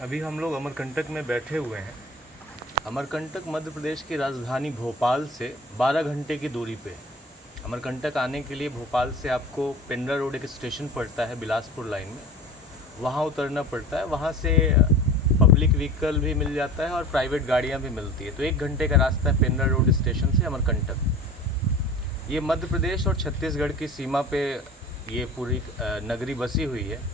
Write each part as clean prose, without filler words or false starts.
अभी हम लोग अमरकंटक में बैठे हुए हैं। अमरकंटक मध्य प्रदेश की राजधानी भोपाल से 12 घंटे की दूरी पे है। अमरकंटक आने के लिए भोपाल से आपको पेंड्रा रोड एक स्टेशन पड़ता है बिलासपुर लाइन में, वहाँ उतरना पड़ता है। वहाँ से पब्लिक व्हीकल भी मिल जाता है और प्राइवेट गाड़ियाँ भी मिलती है। तो 1 घंटे का रास्ता है पेंड्रा रोड स्टेशन से अमरकंटक। ये मध्य प्रदेश और छत्तीसगढ़ की सीमा पे ये पूरी नगरी बसी हुई है।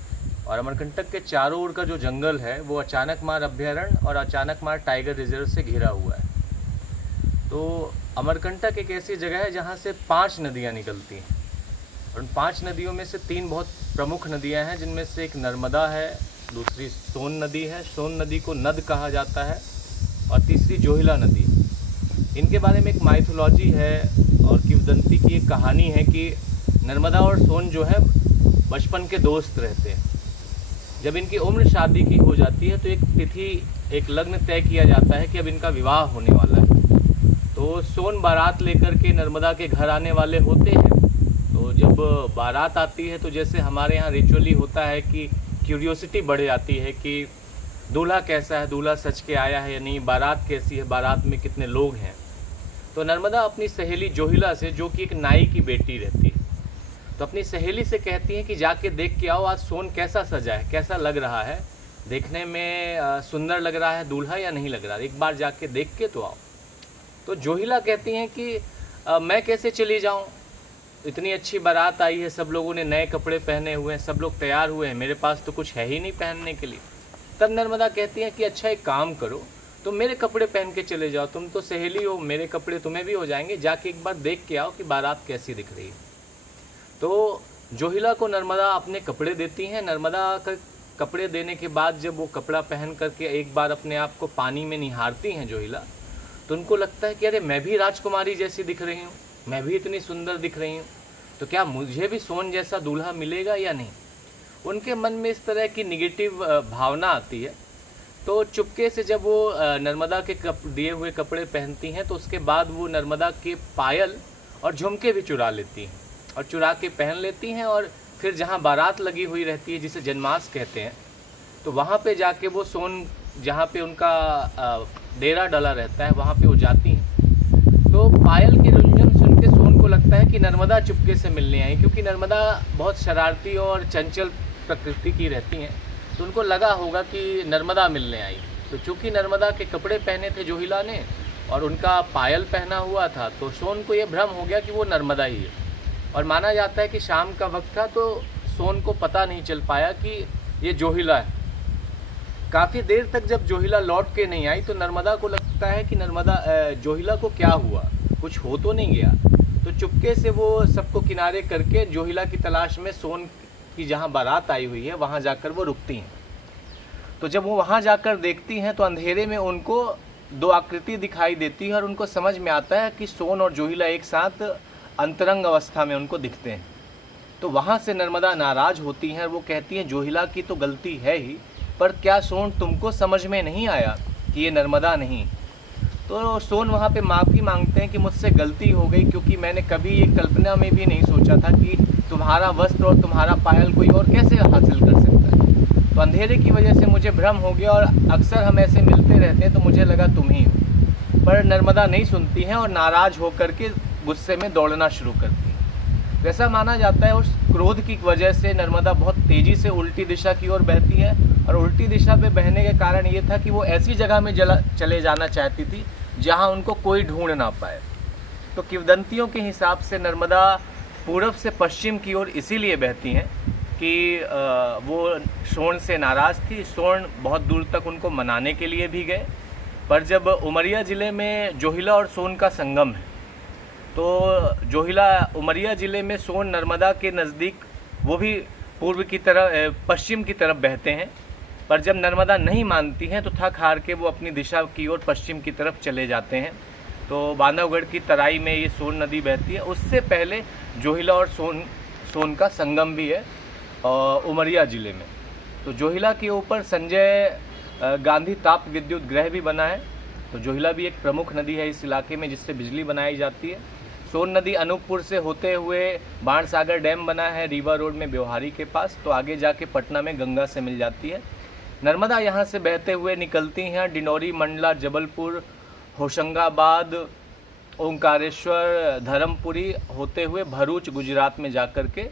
और अमरकंटक के चारों ओर का जो जंगल है वो अचानकमार अभ्यारण्य और अचानकमार टाइगर रिजर्व से घिरा हुआ है। तो अमरकंटक एक ऐसी जगह है जहाँ से 5 नदियाँ निकलती हैं और उन 5 नदियों में से 3 बहुत प्रमुख नदियाँ हैं, जिनमें से एक नर्मदा है, दूसरी सोन नदी है, सोन नदी को नद कहा जाता है, और तीसरी जोहिला नदी। इनके बारे में एक माइथोलॉजी है और किंवदंती की एक कहानी है कि नर्मदा और सोन जो है बचपन के दोस्त रहते हैं। जब इनकी उम्र शादी की हो जाती है तो एक तिथि, एक लग्न तय किया जाता है कि अब इनका विवाह होने वाला है। तो सोन बारात लेकर के नर्मदा के घर आने वाले होते हैं। तो जब बारात आती है तो जैसे हमारे यहाँ रिचुअली होता है कि क्यूरियोसिटी बढ़ जाती है कि दूल्हा कैसा है, दूल्हा सच के आया है या नहीं, बारात कैसी है, बारात में कितने लोग हैं। तो नर्मदा अपनी सहेली जोहिला से, जो कि एक नाई की बेटी रहती है, तो अपनी सहेली से कहती है कि जाके देख के आओ आज सोन कैसा सजा है, कैसा लग रहा है, देखने में सुंदर लग रहा है दूल्हा या नहीं लग रहा है, एक बार जाके देख के तो आओ। तो जोहिला कहती हैं कि मैं कैसे चली जाऊं, इतनी अच्छी बारात आई है, सब लोगों ने नए कपड़े पहने हुए हैं, सब लोग तैयार हुए हैं, मेरे पास तो कुछ है ही नहीं पहनने के लिए। तब नर्मदा कहती हैं कि अच्छा एक काम करो, तुम मेरे कपड़े पहन के चले जाओ, तुम तो सहेली हो, मेरे कपड़े तुम्हें भी हो जाएंगे, जाके एक बार देख के आओ कि बारात कैसी दिख रही है। तो जोहिला को नर्मदा अपने कपड़े देती हैं। नर्मदा का कपड़े देने के बाद जब वो कपड़ा पहन करके एक बार अपने आप को पानी में निहारती हैं जोहिला, तो उनको लगता है कि अरे मैं भी राजकुमारी जैसी दिख रही हूँ, मैं भी इतनी सुंदर दिख रही हूँ, तो क्या मुझे भी सोन जैसा दूल्हा मिलेगा या नहीं। उनके मन में इस तरह की निगेटिव भावना आती है। तो चुपके से जब वो नर्मदा के दिए हुए कपड़े पहनती हैं तो उसके बाद वो नर्मदा के पायल और झुमके भी चुरा लेती हैं और चुरा के पहन लेती हैं। और फिर जहाँ बारात लगी हुई रहती है, जिसे जन्मास कहते हैं, तो वहाँ पे जाके वो सोन, जहाँ पे उनका डेरा डला रहता है, वहाँ पे वो जाती हैं। तो पायल की रुंझुन सुन के सोन को लगता है कि नर्मदा चुपके से मिलने आई, क्योंकि नर्मदा बहुत शरारती और चंचल प्रकृति की रहती हैं। तो उनको लगा होगा कि नर्मदा मिलने आई। तो चूँकि नर्मदा के कपड़े पहने थे जोहिला ने और उनका पायल पहना हुआ था, तो सोन को ये भ्रम हो गया कि वो नर्मदा ही है। और माना जाता है कि शाम का वक्त था तो सोन को पता नहीं चल पाया कि ये जोहिला है। काफ़ी देर तक जब जोहिला लौट के नहीं आई तो नर्मदा को लगता है कि जोहिला को क्या हुआ, कुछ हो तो नहीं गया। तो चुपके से वो सबको किनारे करके जोहिला की तलाश में सोन की जहाँ बारात आई हुई है वहाँ जाकर वो रुकती हैं। तो जब वो वहाँ जाकर देखती हैं तो अंधेरे में उनको 2 आकृति दिखाई देती है और उनको समझ में आता है कि सोन और जोहिला एक साथ अंतरंग अवस्था में उनको दिखते हैं। तो वहाँ से नर्मदा नाराज होती हैं और वो कहती हैं जोहिला की तो गलती है ही, पर क्या सोन तुमको समझ में नहीं आया कि ये नर्मदा नहीं। तो सोन वहाँ पे माफ़ी मांगते हैं कि मुझसे गलती हो गई, क्योंकि मैंने कभी ये कल्पना में भी नहीं सोचा था कि तुम्हारा वस्त्र और तुम्हारा पायल कोई और कैसे हासिल कर सकता है। तो अंधेरे की वजह से मुझे भ्रम हो गया और अक्सर हम ऐसे मिलते रहते हैं तो मुझे लगा तुम ही हो। पर नर्मदा नहीं सुनती हैं और नाराज़ होकर के गुस्से में दौड़ना शुरू करती है। वैसा माना जाता है उस क्रोध की वजह से नर्मदा बहुत तेज़ी से उल्टी दिशा की ओर बहती है। और उल्टी दिशा पे बहने का कारण ये था कि वो ऐसी जगह में चले जाना चाहती थी जहाँ उनको कोई ढूंढ ना पाए। तो किंवदंतियों के हिसाब से नर्मदा पूर्व से पश्चिम की ओर इसीलिए बहती हैं कि वो सोन से नाराज़ थी। सोन बहुत दूर तक उनको मनाने के लिए भी गए, पर जब उमरिया ज़िले में जोहिला और सोन का संगम है तो जोहिला उमरिया ज़िले में सोन नर्मदा के नज़दीक, वो भी पूर्व की तरफ, पश्चिम की तरफ बहते हैं। पर जब नर्मदा नहीं मानती हैं तो थक हार के वो अपनी दिशा की ओर पश्चिम की तरफ चले जाते हैं। तो बांधवगढ़ की तराई में ये सोन नदी बहती है। उससे पहले जोहिला और सोन का संगम भी है उमरिया ज़िले में। तो जोहिला के ऊपर संजय गांधी ताप विद्युत गृह भी बना है। तो जोहिला भी एक प्रमुख नदी है इस इलाके में जिससे बिजली बनाई जाती है। सोन नदी अनूपपुर से होते हुए बाणसागर डैम बना है रीवा रोड में, व्यवहारी के पास। तो आगे जाके पटना में गंगा से मिल जाती है। नर्मदा यहाँ से बहते हुए निकलती हैं डिंडौरी, मंडला, जबलपुर, होशंगाबाद, ओंकारेश्वर, धर्मपुरी होते हुए भरूच गुजरात में जाकर के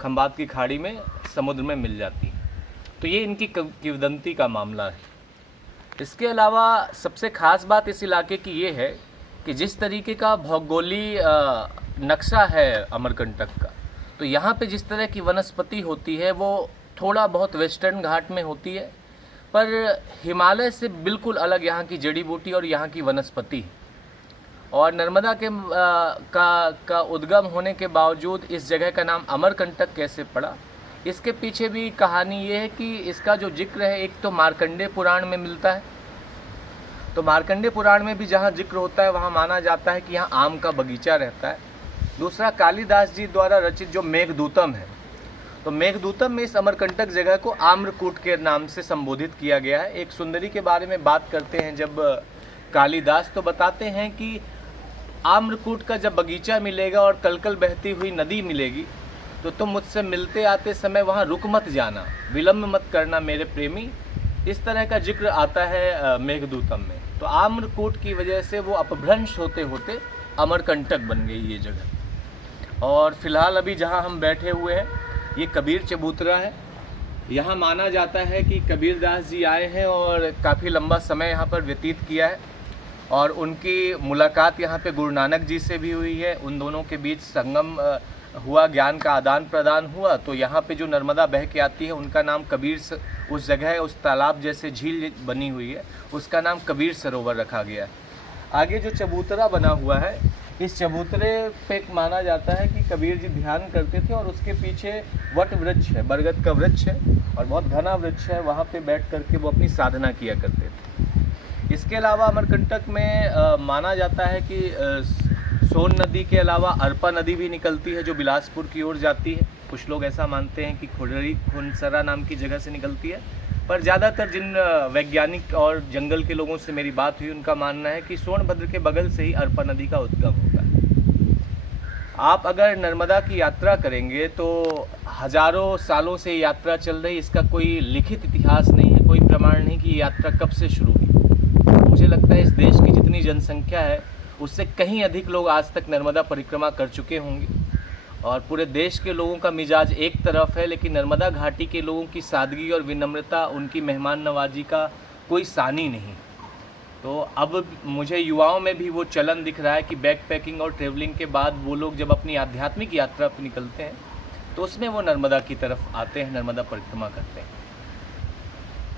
खंबात की खाड़ी में समुद्र में मिल जाती हैं। तो ये इनकी किंवदंती का मामला है। इसके अलावा सबसे ख़ास बात इस इलाके की ये है कि जिस तरीके का भौगोलिक नक्शा है अमरकंटक का, तो यहाँ पे जिस तरह की वनस्पति होती है वो थोड़ा बहुत वेस्टर्न घाट में होती है, पर हिमालय से बिल्कुल अलग यहाँ की जड़ी बूटी और यहाँ की वनस्पति। और नर्मदा के का उद्गम होने के बावजूद इस जगह का नाम अमरकंटक कैसे पड़ा, इसके पीछे भी कहानी ये है कि इसका जो जिक्र है, एक तो मार्कंडेय पुराण में मिलता है। तो मार्कंडेय पुराण में भी जहाँ जिक्र होता है वहाँ माना जाता है कि यहाँ आम का बगीचा रहता है। दूसरा, कालिदास जी द्वारा रचित जो मेघदूतम है, तो मेघदूतम में इस अमरकंटक जगह को आम्रकूट के नाम से संबोधित किया गया है। एक सुंदरी के बारे में बात करते हैं जब कालिदास, तो बताते हैं कि आम्रकूट का जब बगीचा मिलेगा और कलकल बहती हुई नदी मिलेगी तो तुम मुझसे मिलते आते समय वहाँ रुक मत जाना, विलम्ब मत करना मेरे प्रेमी। इस तरह का जिक्र आता है मेघदूतम में। तो आम्रकूट की वजह से वो अपभ्रंश होते होते अमरकंटक बन गई ये जगह। और फिलहाल अभी जहाँ हम बैठे हुए हैं ये कबीर चबूतरा है। यहाँ माना जाता है कि कबीरदास जी आए हैं और काफ़ी लंबा समय यहाँ पर व्यतीत किया है और उनकी मुलाकात यहाँ पे गुरु नानक जी से भी हुई है। उन दोनों के बीच संगम हुआ, ज्ञान का आदान प्रदान हुआ। तो यहाँ पे जो नर्मदा बह के आती है उनका नाम कबीर, उस जगह है, उस तालाब जैसे झील बनी हुई है उसका नाम कबीर सरोवर रखा गया है। आगे जो चबूतरा बना हुआ है, इस चबूतरे पे माना जाता है कि कबीर जी ध्यान करते थे और उसके पीछे वट वृक्ष है, बरगद का वृक्ष है और बहुत घना वृक्ष है, वहाँ पे बैठ करके वो अपनी साधना किया करते थे। इसके अलावा अमरकंटक में माना जाता है कि सोन नदी के अलावा अरपा नदी भी निकलती है जो बिलासपुर की ओर जाती है। कुछ लोग ऐसा मानते हैं कि खुडरी खुनसरा नाम की जगह से निकलती है, पर ज़्यादातर जिन वैज्ञानिक और जंगल के लोगों से मेरी बात हुई उनका मानना है कि सोनभद्र के बगल से ही अरपा नदी का उद्गम होता है। आप अगर नर्मदा की यात्रा करेंगे तो हजारों सालों से यात्रा चल रही, इसका कोई लिखित इतिहास नहीं है, कोई प्रमाण नहीं कि ये यात्रा कब से शुरू हुई। मुझे लगता है इस देश की जितनी जनसंख्या है उससे कहीं अधिक लोग आज तक नर्मदा परिक्रमा कर चुके होंगे और पूरे देश के लोगों का मिजाज एक तरफ है, लेकिन नर्मदा घाटी के लोगों की सादगी और विनम्रता, उनकी मेहमान नवाजी का कोई सानी नहीं। तो अब मुझे युवाओं में भी वो चलन दिख रहा है कि बैक पैकिंग और ट्रेवलिंग के बाद वो लोग जब अपनी आध्यात्मिक यात्रा पर निकलते हैं तो उसमें वो नर्मदा की तरफ आते हैं, नर्मदा परिक्रमा करते हैं।